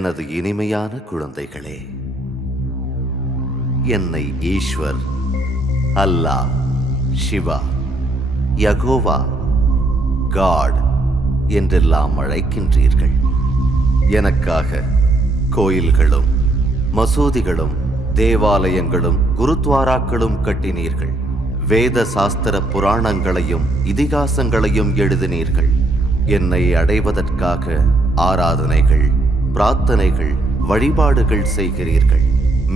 எனது இனிமையான குழந்தைகளே, என்னை ஈஸ்வர், அல்லாஹ், சிவா, யகோவா, காட் என்றெல்லாம் அழைக்கின்றீர்கள். எனக்காக கோயில்களும் மசூதிகளும் தேவாலயங்களும் குருத்வாராக்களும் கட்டினீர்கள். வேத சாஸ்திர புராணங்களையும் இதிகாசங்களையும் எழுதினீர்கள். என்னை அடைவதற்காக ஆராதனைகள், பிரார்த்தனைகள், வழிபாடுகள் செய்கிறீர்கள்.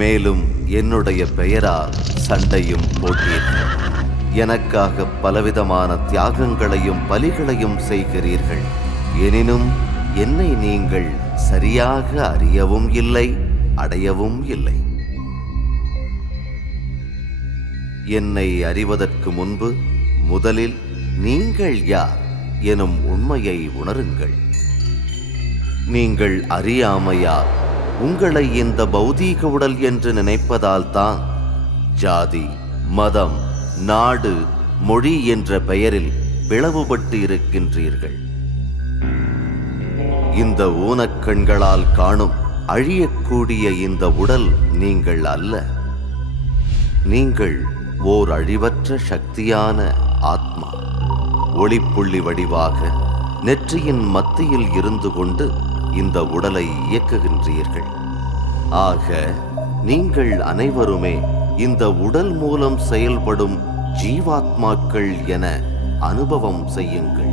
மேலும் என்னுடைய பெயரால் சண்டையும் போட்டீர்கள். எனக்காக பலவிதமான தியாகங்களையும் பலிகளையும் செய்கிறீர்கள். எனினும் என்னை நீங்கள் சரியாக அறியவும் இல்லை, அடையவும் இல்லை. என்னை அறிவதற்கு முன்பு முதலில் நீங்கள் யார் எனும் உண்மையை உணருங்கள். நீங்கள் அறியாமையால் உங்களை இந்த பௌதீக உடல் என்று நினைப்பதால் தான் ஜாதி, மதம், நாடு, மொழி என்ற பெயரில் பிளவுபட்டு இருக்கின்றீர்கள். இந்த ஊனக்கண்களால் காணும் அழியக்கூடிய இந்த உடல் நீங்கள் அல்ல. நீங்கள் ஓர் அழிவற்ற சக்தியான ஆத்மா. ஒளிப்புள்ளி வடிவாக நெற்றியின் மத்தியில் இருந்து கொண்டு இந்த உடலை இயக்குகின்றீர்கள். ஆக நீங்கள் அனைவருமே இந்த உடல் மூலம் செயல்படும் ஜீவாத்மாக்கள் என அனுபவம் செய்யுங்கள்.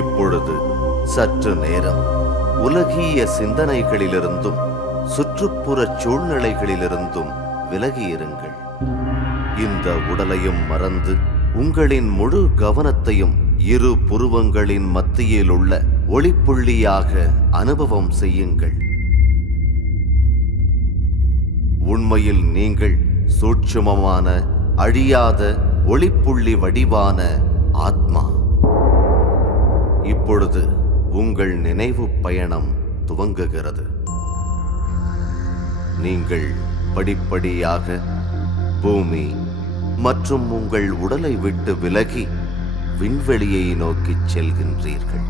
இப்பொழுது சற்று நேரம் உலகிய சிந்தனைகளிலிருந்தும் சுற்றுப்புற சூழ்நிலைகளிலிருந்தும் விலகியிருங்கள். இந்த உடலையும் மறந்து உங்களின் முழு கவனத்தையும் இரு புருவங்களின் மத்தியில் உள்ள ஒளிப்புள்ளியாக அனுபவம் செய்யுங்கள். உண்மையில் நீங்கள் சூட்சுமமான அழியாத ஒளிப்புள்ளி வடிவான ஆத்மா. இப்பொழுது உங்கள் நினைவு பயணம் துவங்குகிறது. நீங்கள் படிப்படியாக பூமி மற்றும் உங்கள் உடலை விட்டு விலகி விண்வெளியை நோக்கிச் செல்கின்றீர்கள்.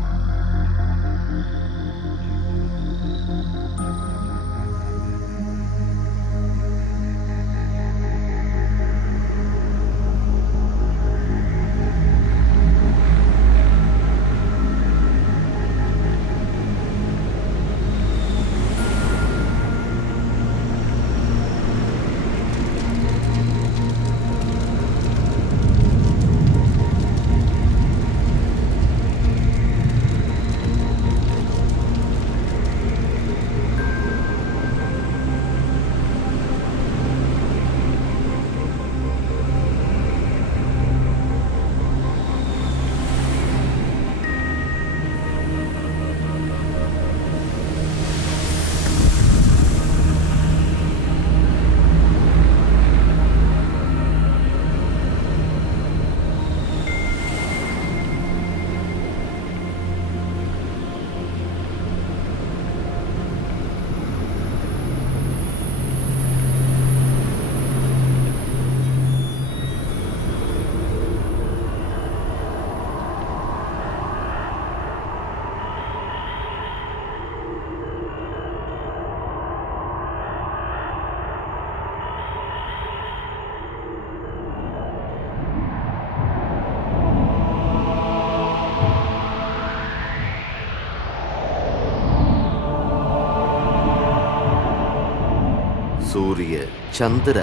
சூரிய, சந்திர,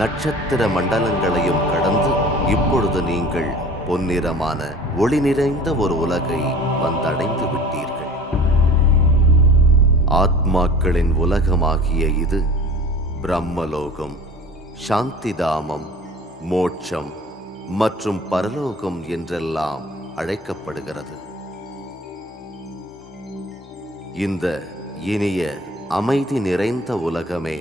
நட்சத்திர மண்டலங்களையும் கடந்து இப்பொழுது நீங்கள் பொன்னிறமான ஒளி நிறைந்த ஒரு உலகை வந்தடைந்து விட்டீர்கள். ஆத்மாக்களின் உலகமாகிய இது பிரம்மலோகம், சாந்திதாமம், மோட்சம் மற்றும் பரலோகம் என்றெல்லாம் அழைக்கப்படுகிறது. இந்த இனிய அமைதி நிறைந்த உலகமே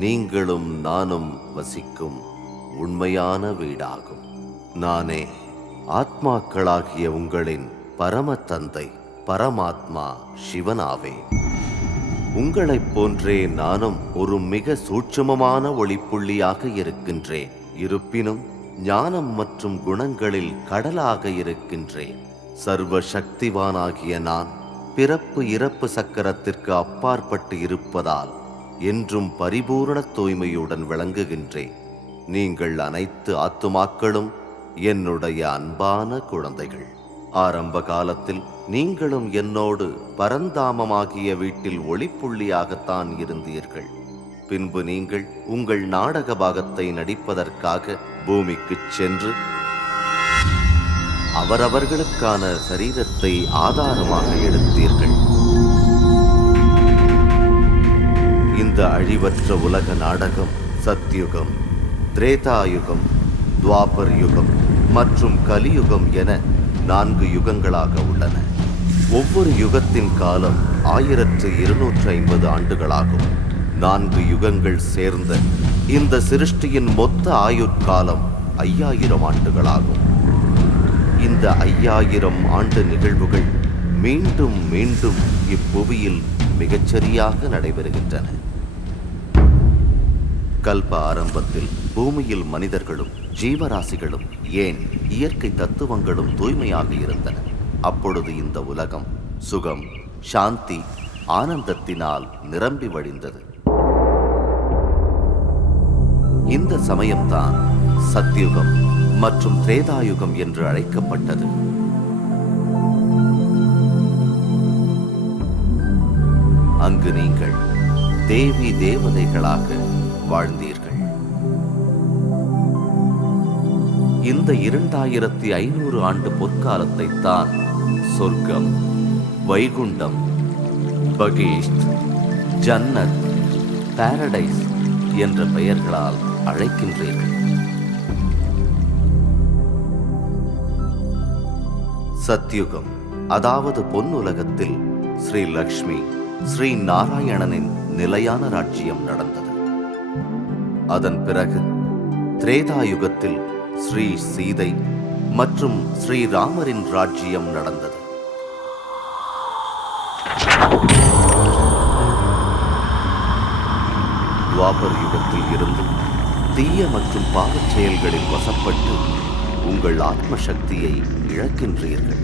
நீங்களும் நானும் வசிக்கும் உண்மையான வீடாகும். நானே ஆத்மாக்களாகிய உங்களின் பரம தந்தை, பரமாத்மா சிவனாவேன். உங்களைப் போன்றே நானும் ஒரு மிக சூட்சுமமான ஒளிப்புள்ளியாக இருக்கின்றேன். இருப்பினும் ஞானம் மற்றும் குணங்களில் கடலாக இருக்கின்றேன். சர்வ சக்திவானாகிய நான் பிறப்பு இறப்பு சக்கரத்திற்கு அப்பாற்பட்டு இருப்பதால் என்றும் பரிபூரண தூய்மையுடன் விளங்குகின்றேன். நீங்கள் அனைத்து ஆத்துமாக்களும் என்னுடைய அன்பான குழந்தைகள். ஆரம்ப காலத்தில் நீங்களும் என்னோடு பரந்தாமமாகிய வீட்டில் ஒளிப்புள்ளியாகத்தான் இருந்தீர்கள். பின்பு நீங்கள் உங்கள் நாடக பாகத்தை நடிப்பதற்காக பூமிக்குச் சென்று அவரவர்களுக்கான சரீரத்தை ஆதாரமாக எடுத்தீர்கள். இந்த அழிவற்ற உலக நாடகம் சத்யுகம், திரேதாயுகம், துவாபர் யுகம் மற்றும் கலியுகம் என 4 யுகங்களாக உள்ளன. ஒவ்வொரு யுகத்தின் காலம் 1250 ஆண்டுகளாகும். 4 யுகங்கள் சேர்ந்த இந்த சிருஷ்டியின் மொத்த ஆயுட்காலம் 5000 ஆண்டுகளாகும். இந்த 5000 ஆண்டு நிகழ்வுகள் மீண்டும் மீண்டும் இப்புவியில் மிகச்சரியாக நடைபெறுகின்றன. கல்ப ஆரம்பத்தில் பூமியில் மனிதர்களும் ஜீவராசிகளும் ஏன் இயற்கை தத்துவங்களும் தூய்மையாக இருந்தன. அப்பொழுது இந்த உலகம் சுகம், சாந்தி, ஆனந்தத்தினால் நிரம்பி வழிந்தது. இந்த சமயம்தான் சத்யுகம் மற்றும் திரேதாயுகம் என்று அழைக்கப்பட்டது. அங்கு நீங்கள் தேவி தேவதைகளாக வாழ்ந்தீர்கள். இந்த 2500 ஆண்டு பொற்காலத்தை தான் சொர்க்கம், வைகுண்டம், பகீஷ்த், ஜன்னத், பாரடைஸ் என்ற பெயர்களால் அழைக்கின்றீர்கள். சத்யுகம் அதாவது பொன்னுலகத்தில் ஸ்ரீ லக்ஷ்மி, ஸ்ரீ நாராயணனின் நிலையான ராஜ்யம் நடந்தது. அதன் பிறகு திரேதாயுகத்தில் ஸ்ரீ சீதை மற்றும் ஸ்ரீராமரின் ராஜ்யம் நடந்தது. துவாபர் யுகத்தில் இருந்து தீய மற்றும் பாவச் செயல்களில் வசப்பட்டு உங்கள் ஆத்ம சக்தியை இழக்கின்றீர்கள்.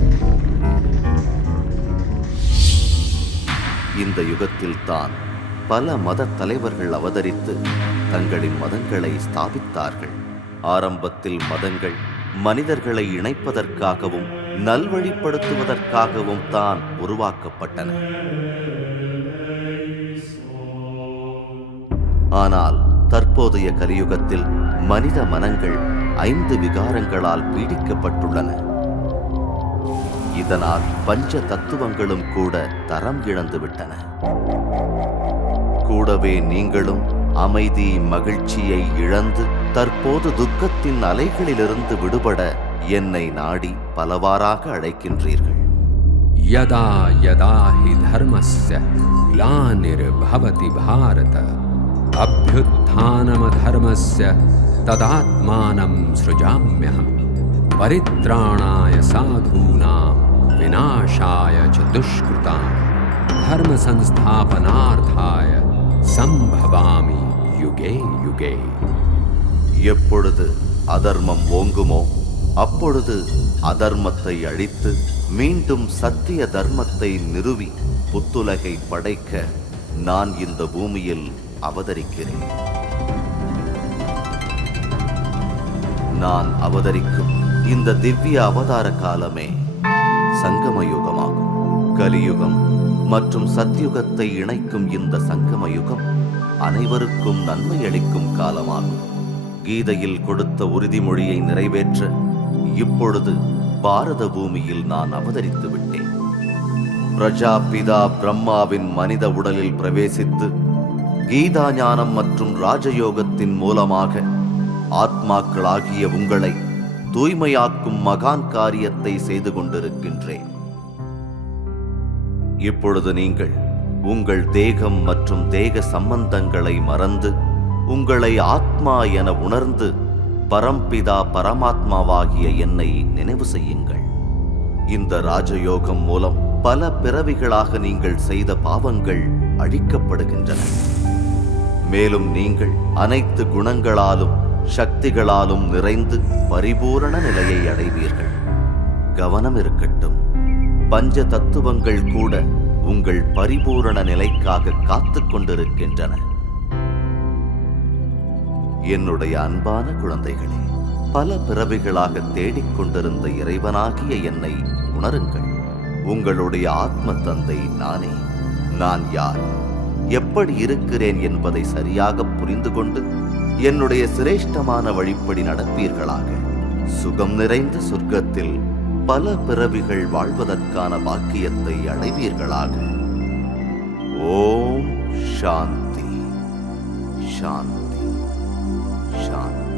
இந்த யுகத்தில் தான் பல மத தலைவர்கள் அவதரித்து தங்களின் மதங்களை ஸ்தாபித்தார்கள். ஆரம்பத்தில் மதங்கள் மனிதர்களை இணைப்பதற்காகவும் நல்வழிப்படுத்துவதற்காகவும் தான் உருவாக்கப்பட்டன. ஆனால் தற்போதைய கலியுகத்தில் மனித மனங்கள் 5 விகாரங்களால் பீடிக்கப்பட்டுள்ளன. இதனால் பஞ்ச தத்துவங்களும் கூட தரம் இழந்துவிட்டன. கூடவே நீங்களும் அமைதி, மகிழ்ச்சியை இழந்து தற்போது துக்கத்தின் அலைகளிலிருந்து விடுபட என்னை நாடி பலவாறாக அழைக்கின்றீர்கள். யதா யதா ஹி தர்மஸ்ய க்ளானிர்பவதி பாரத அப்யுத்ഥാനமதர்மஸ்ய ததாத்மானம் ஸ்ருஜாம்யஹம் பரித்ராணாய சாதூனாம் விநாசாய ச துஷ்கிருதாம் தர்ம சம்ஸ்தாபனார்த்தாய சம்பவாமி யுகே யுகே. எப்பொழுது அதர்மம் ஓங்குமோ அப்பொழுது அதர்மத்தை அழித்து மீண்டும் சத்திய தர்மத்தை நிறுவி புத்துலகை படைக்க நான் இந்த பூமியில் அவதரிக்கிறேன். நான் அவதரிக்கும் இந்த திவ்ய அவதார காலமே சங்கம யுகமாகும். கலியுகம் மற்றும் சத்யுகத்தை இணைக்கும் இந்த சங்கம யுகம் அனைவருக்கும் நன்மை அளிக்கும் காலமாகும். கீதையில் கொடுத்த உறுதிமொழியை நிறைவேற்ற இப்பொழுது பாரத பூமியில் நான் அவதரித்து விட்டேன். பிரஜாபிதா பிரம்மாவின் மனித உடலில் பிரவேசித்து கீதா ஞானம் மற்றும் ராஜயோகத்தின் மூலமாக ஆத்மாக்களாகிய உங்களை தூய்மையாக்கும் மகான் காரியத்தை செய்து கொண்டிருக்கின்றேன். இப்பொழுது நீங்கள் உங்கள் தேகம் மற்றும் தேக சம்பந்தங்களை மறந்து உங்களை ஆத்மா என உணர்ந்து பரம்பிதா பரமாத்மாவாகிய என்னை நினைவு செய்யுங்கள். இந்த ராஜயோகம் மூலம் பல பிறவிகளாக நீங்கள் செய்த பாவங்கள் அழிக்கப்படுகின்றன. மேலும் நீங்கள் அனைத்து குணங்களாலும் சக்திகளாலும் நிறைந்து பரிபூரண நிலையை அடைவீர்கள். கவனம் இருக்கட்டும், பஞ்ச தத்துவங்கள் கூட உங்கள் பரிபூரண நிலைக்காக காத்துக் கொண்டிருக்கின்றன. என்னுடைய அன்பான குழந்தைகளே, பல பிறவிகளாக தேடிக்கொண்டிருந்த இறைவனாகிய என்னை உணருங்கள். உங்களுடைய ஆத்ம தந்தை நானே. நான் யார், எப்படி இருக்கிறேன் என்பதை சரியாக புரிந்து கொண்டு என்னுடைய சிரேஷ்டமான வழிப்படி நடப்பீர்களாக. சுகம் நிறைந்த சொர்க்கத்தில் பல பிறவிகள் வாழ்வதற்கான பாக்கியத்தை அடைவீர்களாக. ஓம் சாந்தி, சாந்தி, சாந்தி.